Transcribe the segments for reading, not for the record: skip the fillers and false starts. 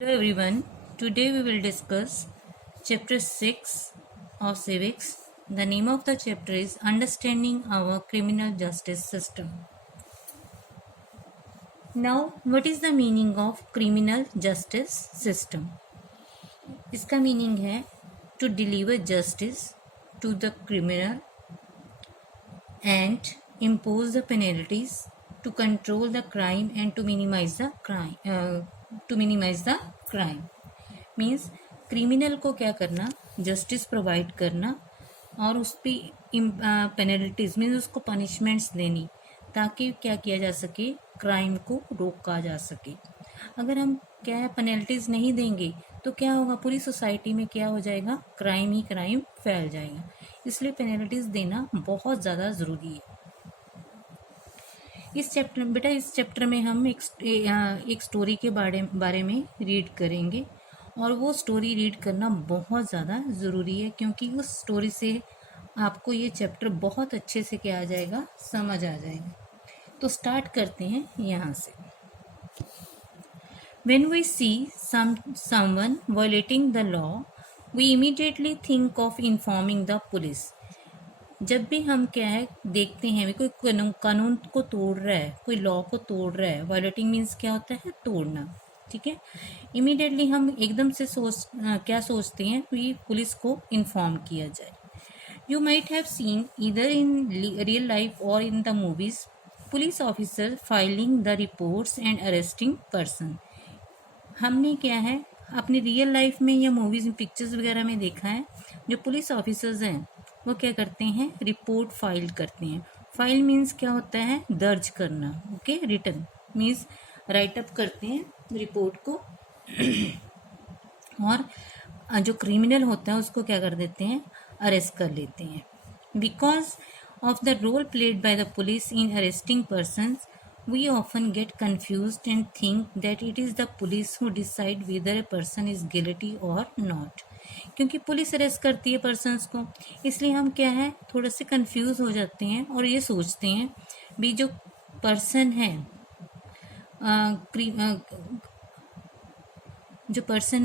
Hello everyone, today we will discuss chapter 6 of civics. The name of the chapter is Understanding Our Criminal Justice System. Now, what is the meaning of criminal justice system? इसका meaning है to deliver justice to the criminal and impose the penalties to control the crime and to minimize the crime. Means criminal को क्या करना, justice provide करना और उस पर penalties means उसको पनिशमेंट्स देनी ताकि क्या किया जा सके, क्राइम को रोका जा सके. अगर हम क्या है पेनल्टीज नहीं देंगे तो क्या होगा, पूरी सोसाइटी में क्या हो जाएगा, क्राइम ही क्राइम फैल जाएगा. इसलिए पेनल्टीज देना बहुत ज़्यादा ज़रूरी है. इस चैप्टर में हम एक स्टोरी के बारे में रीड करेंगे और वो स्टोरी रीड करना बहुत ज़्यादा ज़रूरी है क्योंकि उस स्टोरी से आपको ये चैप्टर बहुत अच्छे से क्या आ जाएगा, समझ आ जाएगा. तो स्टार्ट करते हैं यहाँ से. When we see someone violating the law, we immediately think of informing the police. जब भी हम क्या है देखते हैं कोई कानून को तोड़ रहा है, कोई लॉ को तोड़ रहा है, वायलेटिंग मीन्स क्या होता है, तोड़ना. ठीक है, इमीडिएटली हम एकदम से क्या सोचते हैं कि पुलिस को इन्फॉर्म किया जाए. You might have seen either in real life or in the movies police officer filing the reports and arresting person. हमने क्या है अपनी रियल लाइफ में या मूवीज पिक्चर्स वगैरह में देखा है, जो पुलिस ऑफिसर्स हैं वो क्या करते हैं, रिपोर्ट फाइल करते हैं. फाइल मीन्स क्या होता है, दर्ज करना. Okay, written means write up करते हैं रिपोर्ट को और जो क्रिमिनल होता है उसको क्या कर देते हैं, अरेस्ट कर लेते हैं. Because of the role played by the police in arresting persons we often get confused and think that it is the police who decide whether a person is guilty or not. क्योंकि police arrest करती है persons को, इसलिए हम क्या है थोड़े से कंफ्यूज हो जाते हैं और ये सोचते हैं भी जो पर्सन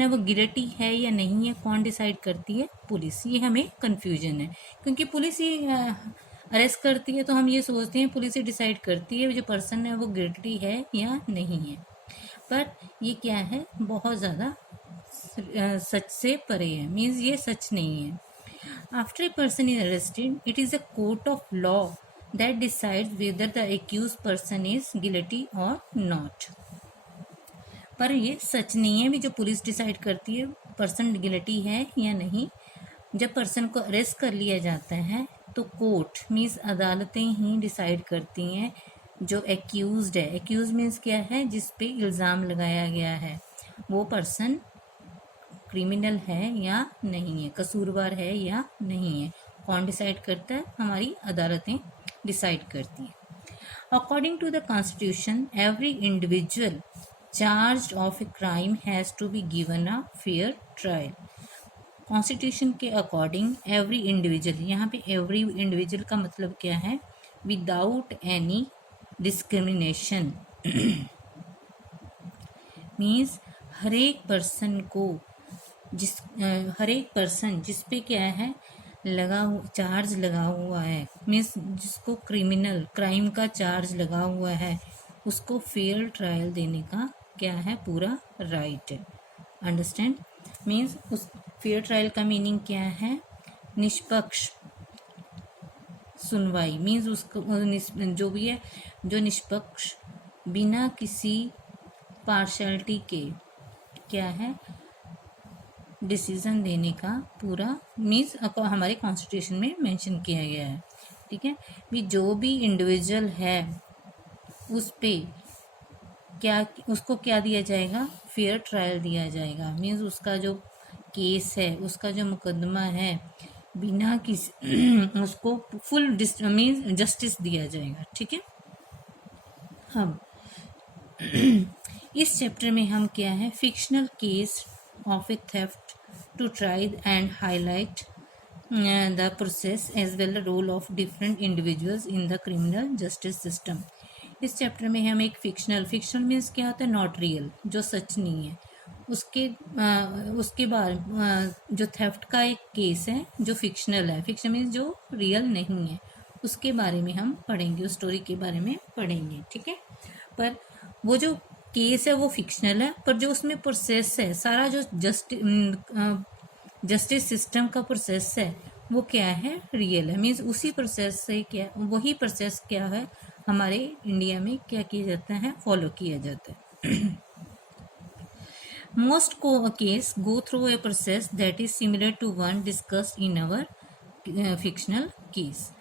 है वो गिल्टी है या नहीं है, कौन डिसाइड करती है, पुलिस. ये हमें कंफ्यूजन है क्योंकि पुलिस ही अरेस्ट करती है तो हम ये सोचते हैं पुलिस ही डिसाइड करती है जो पर्सन है वो गिल्टी है या नहीं है. पर ये क्या है, बहुत ज़्यादा सच से परे है. मीन्स ये सच नहीं है. After a person is arrested it is a court of law that decides whether the accuse person is guilty और नॉट. पर ये सच नहीं है भी जो पुलिस डिसाइड करती है पर्सन गिल्टी है या नहीं. जब पर्सन को अरेस्ट कर लिया जाता है तो कोर्ट मीन्स अदालतें ही डिसाइड करती हैं जो एक्यूज्ड है. एक्यूज मीन्स क्या है, जिस पे इल्ज़ाम लगाया गया है वो पर्सन क्रिमिनल है या नहीं है, कसूरवार है या नहीं है. कौन डिसाइड करता है, हमारी अदालतें डिसाइड करती हैं. According to the constitution every individual charged of a crime has to be given a fair trial. Constitution के अकॉर्डिंग एवरी इंडिविजुअल, यहाँ पे एवरी इंडिविजुअल का मतलब क्या है, विदाउट एनी डिस्क्रिमिनेशन. मीन्स हर एक पर्सन जिस पे क्या है चार्ज लगा हुआ है, मीन्स जिसको क्राइम का चार्ज लगा हुआ है उसको फेयर ट्रायल देने का क्या है, पूरा राइट है. अंडरस्टैंड. मीन्स उस फेयर ट्रायल का मीनिंग क्या है, निष्पक्ष सुनवाई. मीन्स उसको जो भी है जो निष्पक्ष बिना किसी पार्शलिटी के क्या है डिसीजन देने का पूरा मीन्स हमारे कॉन्स्टिट्यूशन में मेंशन किया गया है. ठीक है, भी जो भी इंडिविजुअल है उस पे उसको क्या दिया जाएगा, फेयर ट्रायल दिया जाएगा. मीन्स उसका जो केस है, उसका जो मुकदमा है, बिना किसी उसको फुल मीन्स जस्टिस दिया जाएगा. ठीक है. हम इस चैप्टर में हम क्या है, fictional case of a theft to try and highlight the process as well the role of different individuals in the criminal justice system. इस चैप्टर में हम एक फिक्शनल मीन्स क्या होता है, नॉट रियल, जो सच नहीं है, उसके बाद जो थेफ्ट का एक केस है जो फिक्शनल है, फिक्शन मीन्स जो रियल नहीं है, उसके बारे में हम पढ़ेंगे, उस स्टोरी के बारे में पढ़ेंगे, ठीक है। पर वो जो केस है वो फिक्शनल है, पर जो उसमें प्रोसेस है सारा, जो जस्टिस सिस्टम का प्रोसेस है वो क्या है, रियल है। मीन्स उसी प्रोसेस से क्या, वही प्रोसेस क्या है हमारे इंडिया में क्या किया जाता है, फॉलो किया जाता है। Most case go through a process that is similar to one discussed in our fictional case.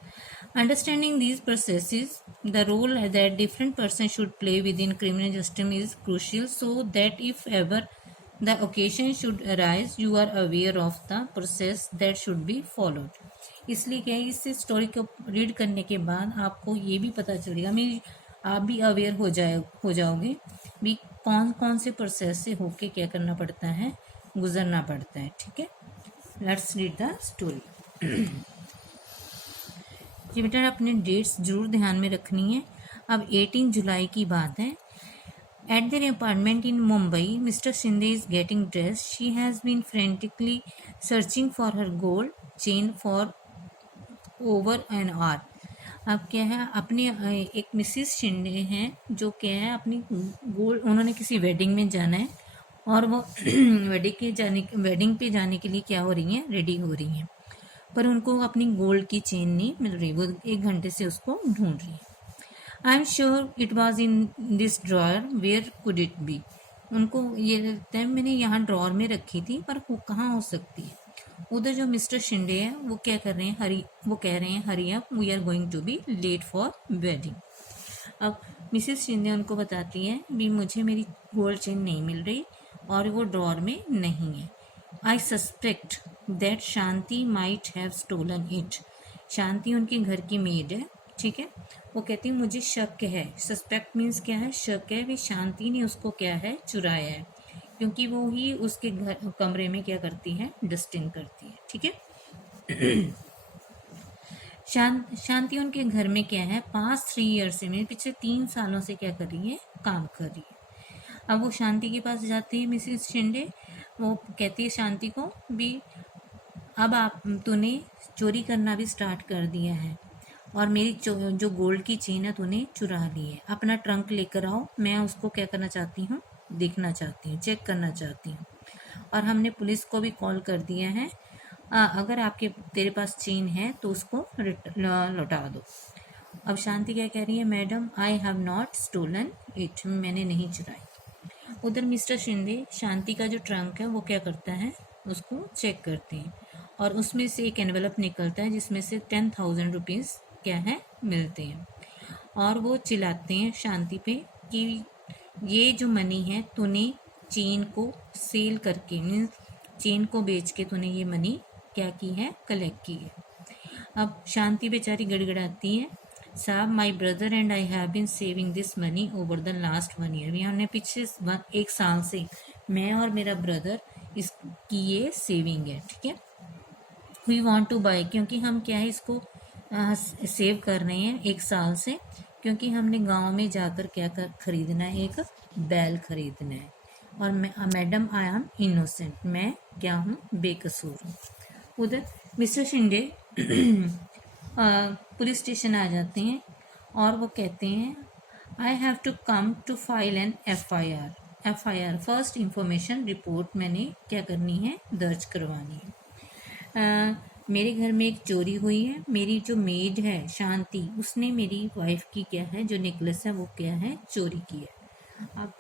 Understanding these processes, the role that different persons should play within criminal justice is crucial, so that if ever the occasion should arise, you are aware of the process that should be followed. इसलिए क्या है, इस story को read करने के बाद आपको ये भी पता चलेगा, मैं आप भी अवेयर हो जाओगे भी कौन कौन से प्रोसेस से होके क्या करना पड़ता है, गुजरना पड़ता है, ठीक है। Let's read the story. ये बेटा अपने डेट्स जरूर ध्यान में रखनी है। अब 18 जुलाई की बात है। At their apartment in Mumbai, Mr. Shinde is getting dressed. She has been frantically searching for her gold chain for over an hour. अब क्या है, अपनी एक मिसिस शिंदे हैं जो क्या है अपनी गोल्ड, उन्होंने किसी वेडिंग में जाना है और वो वेडिंग पे जाने के लिए क्या हो रही हैं, रेडी हो रही हैं, पर उनको अपनी गोल्ड की चेन नहीं मिल रही, वो 1 घंटे से उसको ढूंढ रही है। I am sure it was in this drawer, where could it be. उनको ये लगता है मैंने यहाँ ड्रॉयर में रखी थी, पर वो कहाँ हो सकती है। उधर जो मिस्टर शिंदे है वो क्या कर रहे हैं, वो कह रहे हैं hurry up, we are going to be late for wedding. अब मिसेस शिंदे उनको बताती है भी मुझे मेरी गोल्ड चेन नहीं मिल रही और वो ड्रॉर में नहीं है। I suspect that Shanti might have stolen it. Shanti उनके घर की मेड है, ठीक है। वो कहती है मुझे शक है, सस्पेक्ट मीन्स क्या है, शक है भी शांति ने उसको क्या है, चुराया है, क्योंकि वो ही उसके घर कमरे में क्या करती है, डस्टिंग करती है, ठीक है। शांति उनके घर में क्या है, पास्ट 3 ईयर्स से, मेरे पिछले 3 सालों से क्या कर रही है, काम कर रही है। अब वो शांति के पास जाती है मिसेस शिंदे, वो कहती है शांति को भी अब तूने चोरी करना भी स्टार्ट कर दिया है और मेरी जो गोल्ड की चेन है तूने चुरा ली है, अपना ट्रंक लेकर आओ, मैं उसको क्या करना चाहती हूँ, देखना चाहती हूँ, चेक करना चाहती हूँ, और हमने पुलिस को भी कॉल कर दिया है, अगर तेरे पास चेन है तो उसको लौटा दो। अब शांति क्या कह रही है, madam I have not stolen it, मैंने नहीं चुराई। उधर मिस्टर शिंदे शांति का जो ट्रंक है वो क्या करता है, उसको चेक करते हैं और उसमें से एक एनवेलप निकलता है जिसमें से 10,000 रुपीज़ क्या है, मिलते हैं, और वो चिल्लाते हैं शांति पे कि ये जो मनी है तूने चेन को सेल करके, मीन्स चेन को बेच के तूने ये मनी क्या की है, कलेक्ट की है। अब शांति बेचारी गड़गड़ाती है, साहब my brother and I have been saving this money over the last 1 year. हमने पिछले 1 साल से मैं और मेरा ब्रदर इसकी ये सेविंग है, ठीक है। वी वॉन्ट टू बाई, क्योंकि हम क्या है इसको सेव कर रहे हैं 1 साल से, क्योंकि हमने गांव में जाकर क्या खरीदना है, एक बैल खरीदना है। और मैडम आई एम इनोसेंट, मैं क्या हूँ, बेकसूर हूँ। उधर मिस्टर शिंदे पुलिस स्टेशन आ जाते हैं और वो कहते हैं I have to come to file an FIR first information report, मैंने क्या करनी है, दर्ज करवानी है। मेरे घर में एक चोरी हुई है, मेरी जो मेड है शांति, उसने मेरी वाइफ की क्या है, जो नेकलेस है वो क्या है, चोरी की है। अब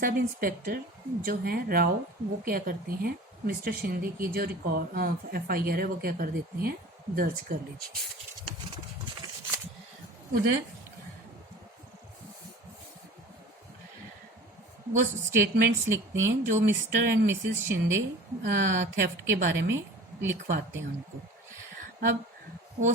सब इंस्पेक्टर जो हैं राव, वो क्या करते हैं, मिस्टर शिंदे की जो FIR है वो क्या कर देते हैं, दर्ज कर लीजिए। उधर वो स्टेटमेंट्स लिखते हैं जो mister and Mrs Shinde theft के बारे में लिखवाते हैं उनको। अब वो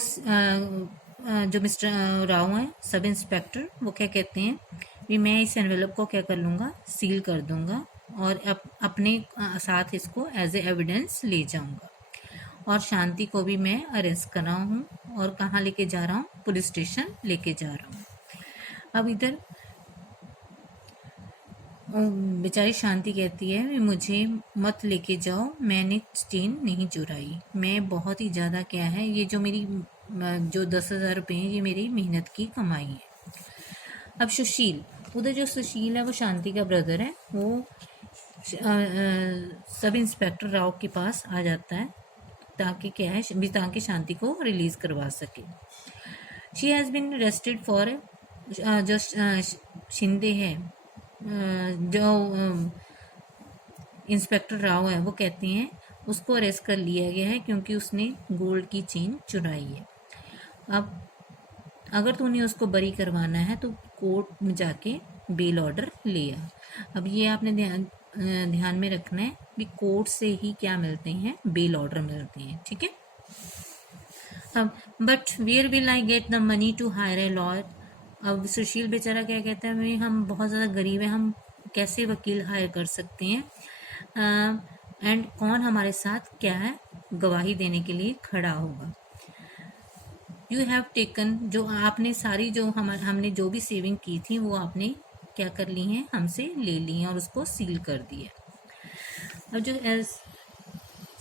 जो मिस्टर राव हैं, सब इंस्पेक्टर, वो क्या कहते हैं भी मैं इस एनवेलप को क्या कर लूँगा, सील कर दूँगा और अपने साथ इसको एज ए एविडेंस ले जाऊँगा, और शांति को भी मैं अरेस्ट कर रहा हूँ और कहाँ लेके जा रहा हूँ, पुलिस स्टेशन लेके जा रहा हूँ। अब इधर बेचारी शांति कहती है मुझे मत लेके जाओ, मैंने चेन नहीं चुराई, मैं बहुत ही ज़्यादा क्या है, ये जो मेरी जो 10,000 रुपये हैं ये मेरी मेहनत की कमाई है। अब सुशील, उधर जो सुशील है वो शांति का ब्रदर है, वो सब इंस्पेक्टर राव के पास आ जाता है ताकि क्या है ताकि शांति को रिलीज़ करवा सके। She has been arrested for जो शिंदे है, जो इंस्पेक्टर राव है वो कहते हैं उसको अरेस्ट कर लिया गया है क्योंकि उसने गोल्ड की चेन चुराई है। अब अगर तूने उसको बरी करवाना है तो कोर्ट में जाके बेल ऑर्डर ले आ। अब ये आपने ध्यान में रखना है कि कोर्ट से ही क्या मिलते हैं, बेल ऑर्डर मिलते हैं, ठीक है। अब but where will I get the money to hire a lawyer. अब सुशील बेचारा क्या कहता है, हम बहुत ज़्यादा गरीब हैं, हम कैसे वकील हायर कर सकते हैं, एंड कौन हमारे साथ क्या है गवाही देने के लिए खड़ा होगा। यू हैव टेकन, जो आपने सारी जो हमने जो भी सेविंग की थी वो आपने क्या कर ली हैं, हमसे ले ली हैं और उसको सील कर दिया। अब जो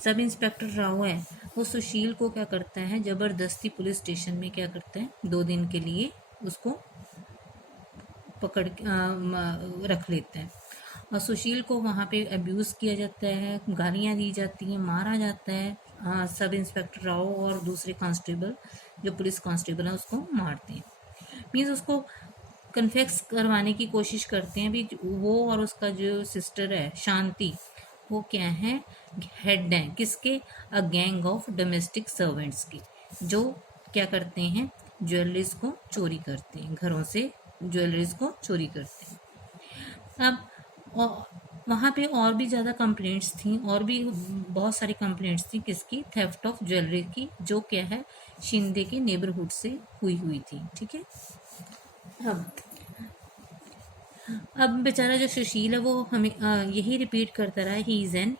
सब इंस्पेक्टर राव है वो सुशील को क्या करता है, ज़बरदस्ती पुलिस स्टेशन में क्या करता है 2 दिन के लिए उसको पकड़ रख लेता है और सुशील को वहाँ पे अब्यूज़ किया जाता है, गालियाँ दी जाती हैं, मारा जाता है। सब इंस्पेक्टर राव और दूसरे कांस्टेबल जो पुलिस कांस्टेबल है उसको मारते हैं, मीन्स उसको कन्फेक्स करवाने की कोशिश करते हैं भी। वो और उसका जो सिस्टर है शांति, वो क्या है हेड है किसके, a gang of domestic servants की, जो क्या करते हैं ज्वेलरीज को चोरी करते हैं, घरों से ज्वेलरीज को चोरी करते हैं। अब वहाँ पे और भी ज़्यादा कंप्लेंट्स थी, और भी बहुत सारी कंप्लेंट्स थी किसकी, थेफ्ट ऑफ ज्वेलरी की, जो क्या है शिंदे के नेबरहुड से हुई थी, ठीक है। अब बेचारा जो सुशील है वो हमें यही रिपीट करता रहा, he is an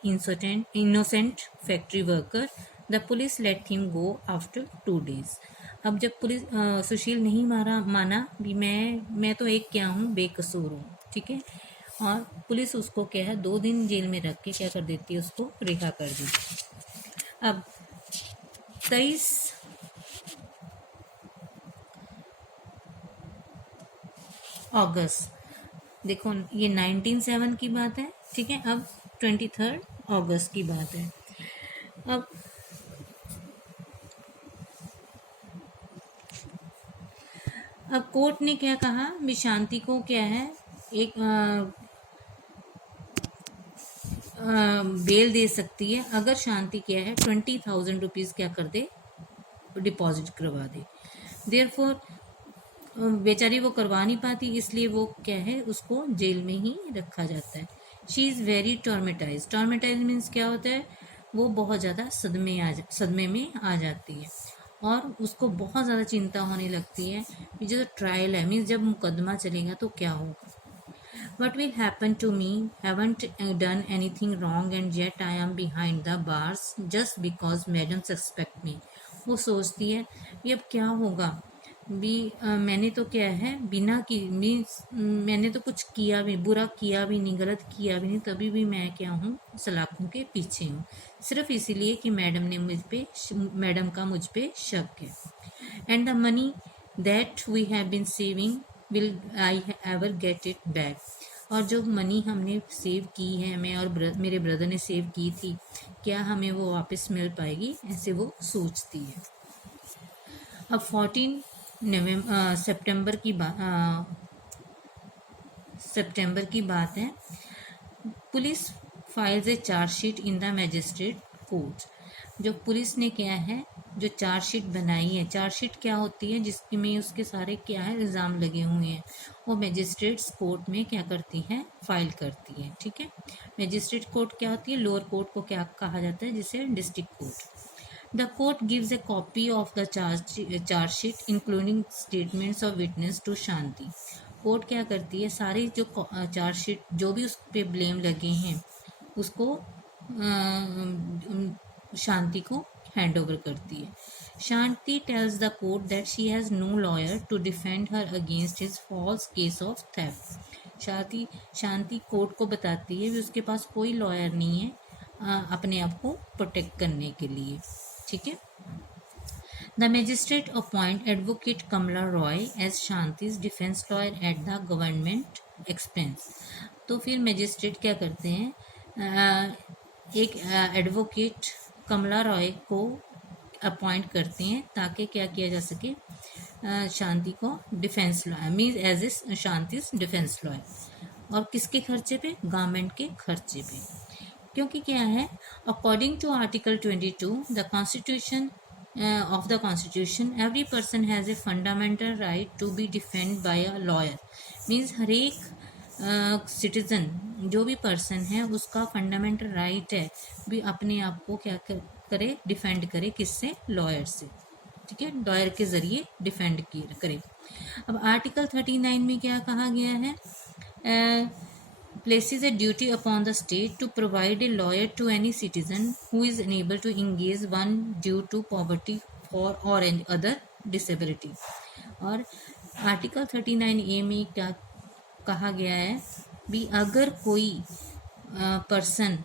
innocent factory worker, the police let him go after 2 days। अब जब पुलिस सुशील नहीं माना भी मैं तो एक क्या हूँ, बेकसूर हूँ, ठीक है, और पुलिस उसको क्या है 2 दिन जेल में रख के क्या कर देती है, उसको रिहा कर देती है। अब 23 अगस्त, देखो ये 1907 की बात है, ठीक है। अब 23 अगस्त की बात है। अब कोर्ट ने क्या कहा भी, शांति को क्या है एक बेल दे सकती है अगर शांति क्या है 20,000 रुपीज़ क्या कर दे, डिपॉजिट करवा दे। देयरफॉर बेचारी वो करवा नहीं पाती, इसलिए वो क्या है उसको जेल में ही रखा जाता है। शी इज़ वेरी टॉर्मेटाइज मीन्स क्या होता है, वो बहुत ज़्यादा सदमे में आ जाती है और उसको बहुत ज़्यादा चिंता होने लगती है कि जो ट्रायल है मीन्स जब मुकदमा चलेगा तो क्या होगा। What will happen to me? Haven't done anything wrong and yet I am behind the bars just because madam suspect me। वो सोचती है कि अब क्या होगा भी, मैंने तो क्या है बिना की मीन्स मैंने तो कुछ किया भी, बुरा किया भी नहीं, गलत किया भी नहीं, तभी भी मैं क्या हूँ सलाखों के पीछे हूँ, सिर्फ इसीलिए कि मैडम का मुझ पे शक है। And the money that we have been saving will I ever get it back. और जो मनी हमने सेव की है, मैं और मेरे ब्रदर ने सेव की थी, क्या हमें वो वापस मिल पाएगी, ऐसे वो सोचती है। अब 14 सितंबर की बात है। Police files A chargesheet in the magistrate court. जो पुलिस ने क्या है जो चार्जशीट बनाई है, चार्जशीट क्या होती है जिसकी में उसके सारे क्या है इल्ज़ाम लगे हुए हैं, वो मैजिस्ट्रेट्स कोर्ट में क्या करती है फाइल करती है, ठीक है। मैजिस्ट्रेट कोर्ट क्या होती है, लोअर कोर्ट को क्या कहा जाता है, जिसे district court. The court gives a copy of the chargesheet including statements of witness to Shanti. Court क्या करती है, सारी जो चार्जशीट जो भी उस पर ब्लेम लगे हैं उसको शांति को हैंड ओवर करती है। Shanti tells the court that she has no lawyer to defend her against his false case of theft. Shanti Shanti court को बताती है भी उसके पास कोई लॉयर नहीं है अपने आप को प्रोटेक्ट करने के लिए। ठीक है। The magistrate appoint advocate Kamla Roy as Shanti's defense lawyer at the government expense। तो फिर मैजिस्ट्रेट क्या करते हैं, एक एडवोकेट कमला रॉय को अपॉइंट करते हैं ताकि क्या किया जा सके, शांति को defence lawyer means as a Shanti defence lawyer. और किसके खर्चे पे? गवर्नमेंट के खर्चे पे। क्योंकि क्या है, according to article 22 the constitution of the constitution every person has a fundamental right to be defended by a lawyer। Means हर एक सिटीजन जो भी पर्सन है उसका फंडामेंटल राइट है भी अपने आप को क्या करे, डिफेंड करे। किससे? लॉयर से। ठीक है, लॉयर के जरिए डिफेंड करे। अब आर्टिकल 39 में क्या कहा गया है, places a duty upon the state to provide a lawyer to any citizen who is unable to engage one due to poverty or any other disability। और आर्टिकल 39A में क्या कहा गया है भी अगर कोई पर्सन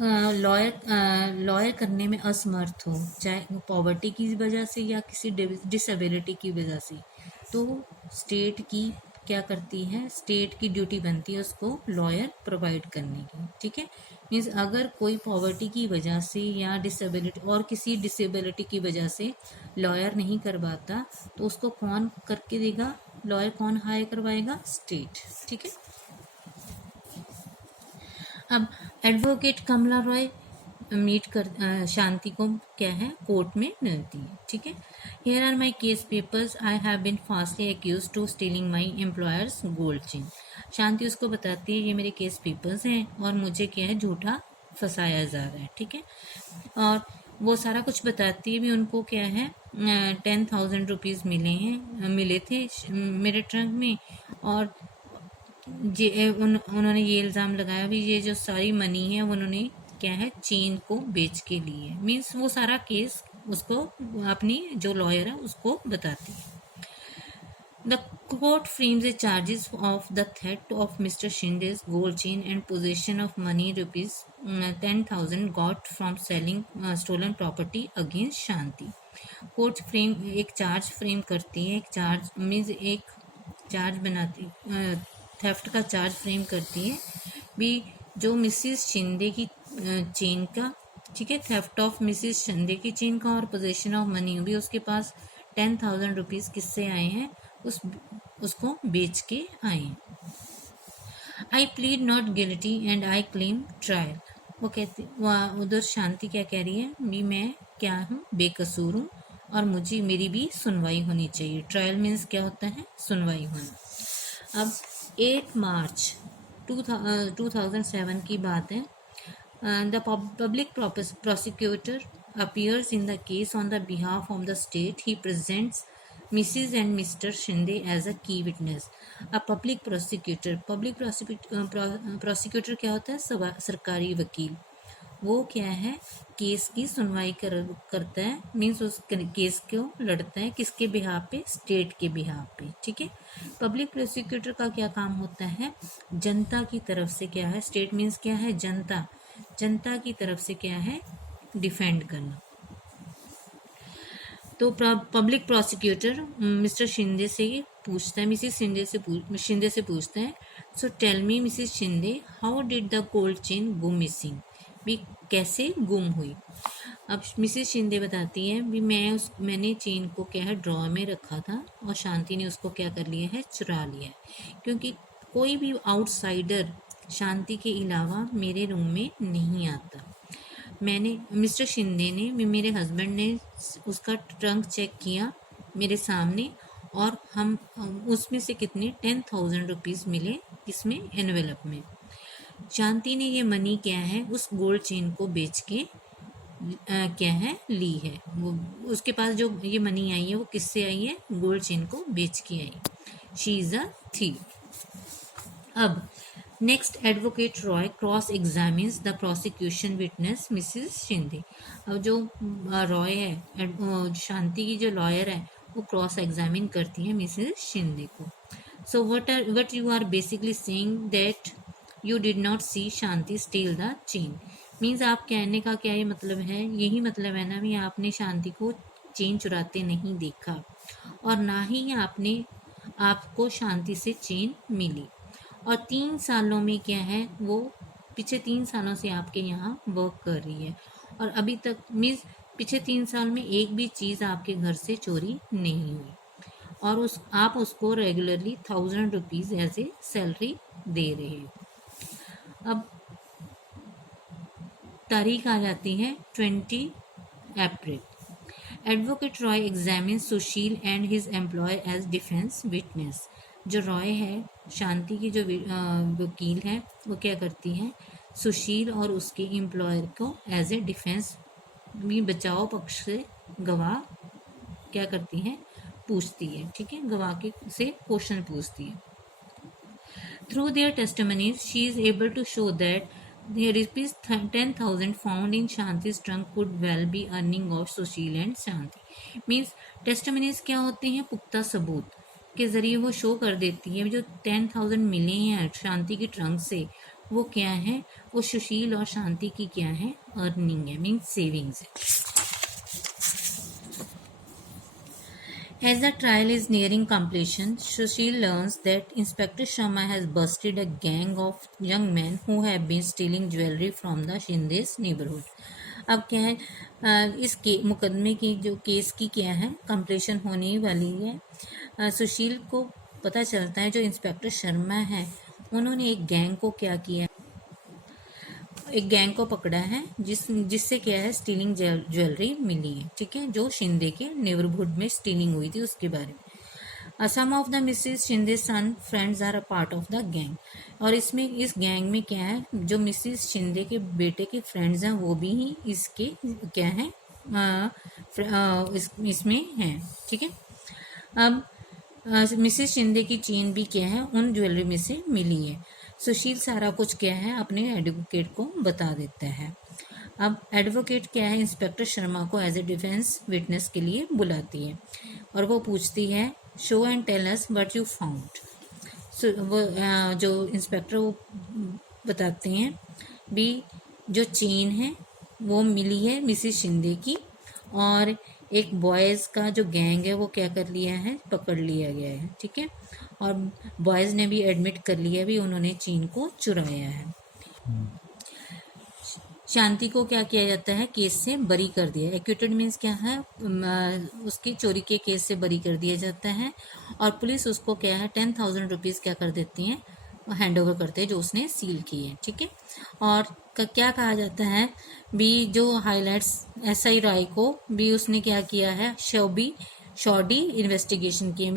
लॉयर करने में असमर्थ हो, चाहे पॉवर्टी की वजह से या किसी डिसेबिलिटी की वजह से, तो स्टेट की क्या करती है, स्टेट की ड्यूटी बनती है उसको लॉयर प्रोवाइड करने की। ठीक है, मीन्स अगर कोई पॉवर्टी की वजह से या डिसेबिलिटी और किसी डिसेबिलिटी की वजह से लॉयर नहीं करवाता तो उसको कौन करके देगा, लॉयर कौन हायर करवाएगा? स्टेट। ठीक है। अब एडवोकेट कमला रॉय मीट कर शांति को क्या है, कोर्ट में मिलती है। ठीक है। Here are my case papers, I have been fastly accuse to stealing my employer's gold chain. Shanti उसको बताती है ये मेरे केस पेपर्स हैं और मुझे क्या है, झूठा फंसाया जा रहा है। ठीक है। और वो सारा कुछ बताती है भी उनको क्या है, 10,000 रुपीज़ मिले थे मेरे ट्रंक में। और उन्होंने ये इल्ज़ाम लगाया भी ये जो सारी मनी है उन्होंने क्या है, चेन को बेच के ली है। मीन्स वो सारा केस उसको अपनी जो लॉयर है उसको बताती है। The court frames a charges of the theft of mister Shinde's gold chain and possession of money ₹10,000 got from selling stolen property against Shanti. Court एक चार्ज फ्रेम करती है, एक चार्ज मीन्स एक चार्ज बनाती, थेफ्ट का चार्ज फ्रेम करती है भी जो मिसिस शिंदे की चेन का, ठीक है, थेफ्ट ऑफ मिसिस शिंदे की चेन का और पोजेशन ऑफ मनी भी उसके पास 10,000 रुपीज़ किससे आए हैं, उसको बेच के आए हैं। I plead not guilty and I claim trial. वो कहती, उधर शांति क्या कह रही है भी मैं क्या हूँ, बेकसूर हूँ और मेरी भी सुनवाई होनी चाहिए। ट्रायल मीन्स क्या होता है, सुनवाई होना। अब 8 मार्च 2007 की बात है। The public prosecutor appears in the case on the behalf of the state. He presents Mrs. and Mr. Shinde as a key witness. A public prosecutor क्या होता है, सरकारी वकील। वो क्या है, केस की सुनवाई करता है, मीन्स उस केस को लड़ता है किसके बिहाफ पे, स्टेट के बिहाफ पे। ठीक है। पब्लिक प्रोसिक्यूटर का क्या काम होता है, जनता की तरफ से क्या है, स्टेट मीन्स क्या है, जनता की तरफ से क्या है, डिफेंड करना। तो पब्लिक प्रोसिक्यूटर मिस्टर शिंदे से पूछता है, मिसिस शिंदे से पूछता है, so tell me Mrs Shinde, how did the gold chain go missing, भी कैसे गुम हुई। अब मिसिस शिंदे बताती है भी मैंने चेन को क्या है, ड्रॉ में रखा था और शांति ने उसको क्या कर लिया है, चुरा लिया है। क्योंकि कोई भी आउटसाइडर शांति के अलावा मेरे रूम में नहीं आता। मिस्टर शिंदे ने, मेरे हस्बैंड ने उसका ट्रंक चेक किया मेरे सामने और हम उसमें से कितने 10,000 रुपीज़ मिले, इसमें एनवेलप में। शांति ने ये मनी क्या है, उस गोल्ड चेन को बेच के क्या है, ली है। वो उसके पास जो ये मनी आई है वो किससे आई है, गोल्ड चेन को बेच के आई। She is a thief. अब next, advocate Roy cross examines the prosecution witness Mrs Shinde. अब जो रॉय है, शांति की जो लॉयर है, वो क्रॉस एग्जामिन करती है मिसिस शिंदे को। So what you are basically saying that you did not see Shanti steal the chain. Means आप कहने का क्या ये मतलब है, यही मतलब है ना भी आपने शांति को चेन चुराते नहीं देखा और ना ही आपको शांति से चेन मिली। और 3 सालों में क्या है, वो पीछे 3 सालों से आपके यहाँ वर्क कर रही है और अभी तक मीन्स पीछे 3 साल में एक भी चीज़ आपके घर से चोरी नहीं हुई और आप उसको regularly 1000 rupees as a salary दे रहे हो। अब तारीख आ जाती है 20 April. Advocate Roy examine Sushil and his employ as defence witness. जो रॉय है, शांति की जो वकील है, वो क्या करती है, सुशील और उसके एम्प्लॉयर को एज ए डिफेंस में बचाव पक्ष से गवाह क्या करती है, पूछती है। ठीक है, गवाह के से क्वेश्चन पूछती है। Through their testimonies she is able to show that the rupees 10,000 found in Shanti's trunk could well be earning of Sushil and Shanti. Means testimonies क्या होते हैं, पुख्ता सबूत के जरिए वो शो कर देती है जो 10,000 मिले हैं शांति की ट्रंक से, वो क्या है, वो सुशील और शांति की क्या है, अर्निंग है, मीन्स सेविंग्स है। As the trial is nearing completion, Sushil learns that Inspector Sharma has busted a gang of young men who have been stealing jewelry from the Shinde's neighborhood. अब क्या है, इस मुकदमे की जो केस की क्या है, कंप्लीशन होने वाली है। सुशील को पता चलता है जो इंस्पेक्टर शर्मा है उन्होंने एक गैंग को क्या किया, एक गैंग को पकड़ा है जिससे क्या है, स्टीलिंग ज्वेलरी मिली है। ठीक है, जो शिंदे के नेबरहुड में स्टीलिंग हुई थी उसके बारे में। Some of the Mrs Shinde son friends are a part of the gang. और इसमें इस गैंग में क्या है, जो मिसेस शिंदे के बेटे के फ्रेंड्स हैं वो भी ही इसके क्या है, इसमें हैं। ठीक है, अब मिसेस शिंदे की चेन भी क्या है, उन ज्वेलरी में से मिली है। सुशील सारा कुछ क्या है अपने एडवोकेट को बता देता है। अब एडवोकेट क्या है, इंस्पेक्टर शर्मा को एज ए डिफेंस विटनेस के लिए बुलाती है और वो पूछती है, show and tell us what you found. वो जो इंस्पेक्टर वो बताते हैं भी जो चेन है वो मिली है मिसेस शिंदे की और एक बॉयज़ का जो गैंग है वो क्या कर लिया है, पकड़ लिया गया है। ठीक है, और बॉयज़ ने भी एडमिट कर लिया भी उन्होंने चेन को चुराया है। शांति को क्या किया जाता है, केस से बरी कर दिया। एक्यूटेड मीन्स क्या है, उसकी चोरी के केस से बरी कर दिया जाता है और पुलिस उसको क्या है 10,000 रुपीज़ क्या कर देती है, हैंड ओवर करते हैं जो उसने सील की है। ठीक है, और क्या कहा जाता है भी, जो हाईलाइट्स SI राय को भी उसने क्या किया है, शॉडी इन्वेस्टिगेशन किए।